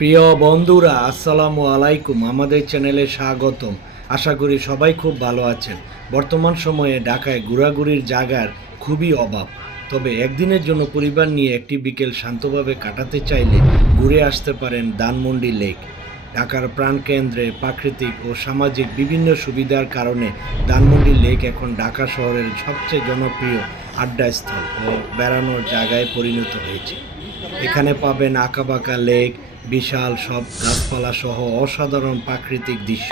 প্রিয় বন্ধুরা, আসসালামু আলাইকুম। আমাদের চ্যানেলে স্বাগতম। আশা করি সবাই খুব ভালো আছেন। বর্তমান সময়ে ঢাকায় ঘোরাঘুরির জায়গার খুবই অভাব। তবে একদিনের জন্য পরিবার নিয়ে একটি বিকেল শান্তভাবে কাটাতে চাইলে ঘুরে আসতে পারেন ধানমন্ডি লেক। ঢাকার প্রাণকেন্দ্রে প্রাকৃতিক ও সামাজিক বিভিন্ন সুবিধার কারণে ধানমন্ডি লেক এখন ঢাকা শহরের সবচেয়ে জনপ্রিয় আড্ডাস্থল ও বেড়ানোর জায়গায় পরিণত হয়েছে। এখানে পাবেন আঁকাবাঁকা লেক বিশাল সব গাছপালা সহ অসাধারণ প্রাকৃতিক দৃশ্য।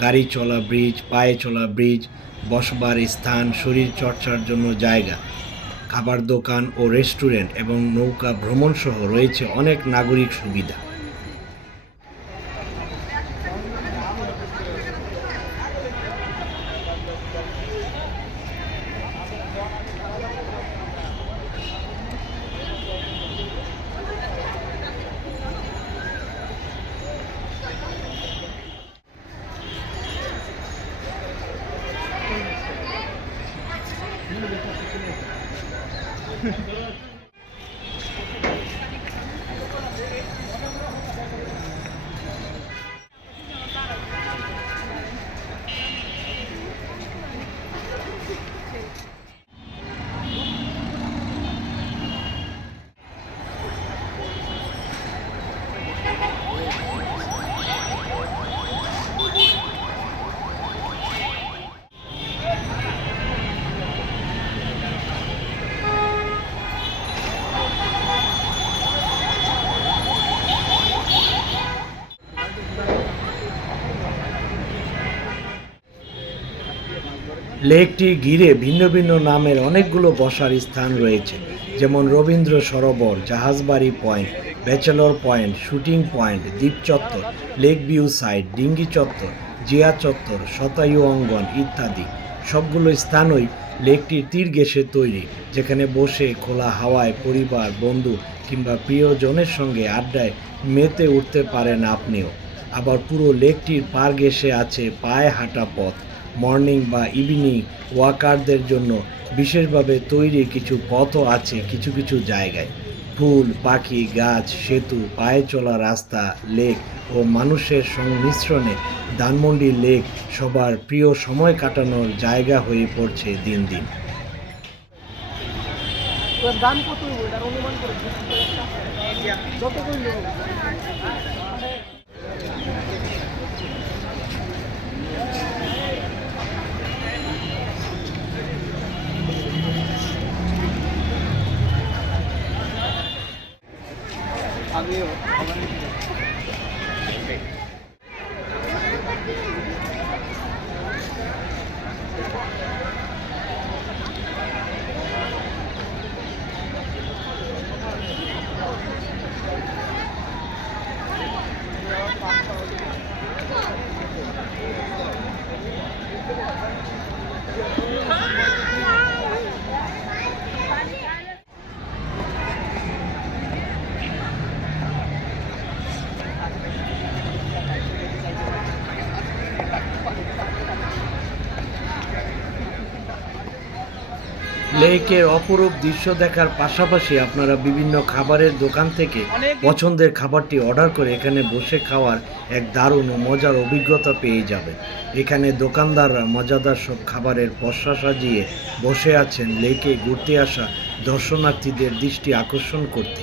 গাড়ি চলা ব্রিজ, পায়ে চলা ব্রিজ, বসবার স্থান, শরীর চর্চার জন্য জায়গা, খাবার দোকান ও রেস্টুরেন্ট এবং নৌকা ভ্রমণ সহ রয়েছে অনেক নাগরিক সুবিধা। Thank you. লেকটি ঘিরে ভিন্ন ভিন্ন নামের অনেকগুলো বসার স্থান রয়েছে, যেমন Rabindra Sarobar, Jahajbari point, bachelor point, shooting point, দ্বীপ চত্বর, লেক ভিউ সাইড ডিঙ্গি চত্বর, জিয়া চত্বর, শতায়ু অঙ্গন ইত্যাদি। সবগুলো স্থানই লেকটির তীর ঘেঁষে তৈরি, যেখানে বসে খোলা হাওয়ায় পরিবার, বন্ধু কিংবা প্রিয়জনের সঙ্গে আড্ডায় মেতে উঠতে পারেন আপনিও। আবার পুরো লেকটির পার ঘেঁষে আছে পায়ে হাঁটা পথ। মর্নিং বা ইভিনিং ওয়াকারদের জন্য বিশেষভাবে তৈরি কিছু পথও আছে কিছু কিছু জায়গায়। ফুল, পাখি, গাছ, সেতু, পায়ে চলা রাস্তা লেক ও মানুষের সংমিশ্রণে ধানমন্ডি লেক সবার প্রিয় সময় কাটানোর জায়গা হয়ে পড়ছে দিন দিন। দাম কত অনুমান করে লেকের অপরূপ দৃশ্য দেখার পাশাপাশি আপনারা বিভিন্ন খাবারের দোকান থেকে পছন্দের খাবারটি অর্ডার করে এখানে বসে খাওয়ার এক দারুণ ও মজার অভিজ্ঞতা পেয়ে যাবেন। এখানে দোকানদাররা মজাদার সব খাবারের পশা সাজিয়ে বসে আছেন। লেকে ঘুরতে আসা দর্শনার্থীদের দৃষ্টি আকর্ষণ করতে।